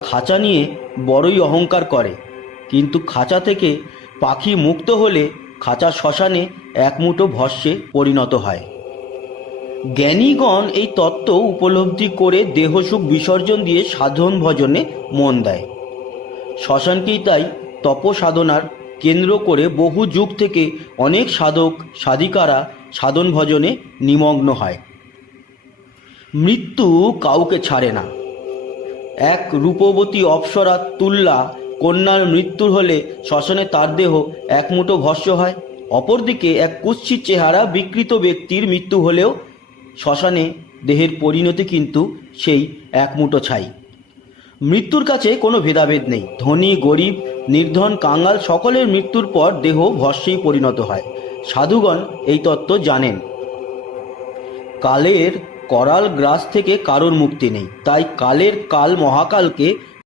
খাঁচা নিয়ে বড়ই অহংকার করে, কিন্তু খাঁচা থেকে পাখি মুক্ত হলে খাঁচা শ্মশানে এক মুঠো ভস্মে পরিণত হয়। জ্ঞানীগণ এই তত্ত্ব উপলব্ধি করে দেহসুখ বিসর্জন দিয়ে সাধন ভজনে মন দেয়। শ্মশানকেই তাই তপসাধনার কেন্দ্র করে বহু যুগ থেকে অনেক সাধক সাধিকারা সাধন ভজনে নিমগ্ন হয়। মৃত্যু কাউকে ছাড়ে না। এক রূপবতী অপ্সরা তুল্লা কন্যার মৃত্যু হলে শ্মশানে তার দেহ এক মুঠো ভস্ম হয়। অপরদিকে এক কুৎসিত চেহারা বিকৃত ব্যক্তির মৃত্যু হলেও শ্মশানে দেহের পরিণতি কিন্তু সেই এক মুঠো ছাই। মৃত্যুর কাছে কোনো ভেদাভেদ নেই। ধনী গরিব নির্ধন কাঙাল সকলের মৃত্যুর পর দেহ ভস্মেই পরিণত হয়। সাধুগণ এই তত্ত্ব জানেন। কালের করাল গ্রাস থেকে কারোর মুক্তি নেই, তাই কালের কাল মহাকালকে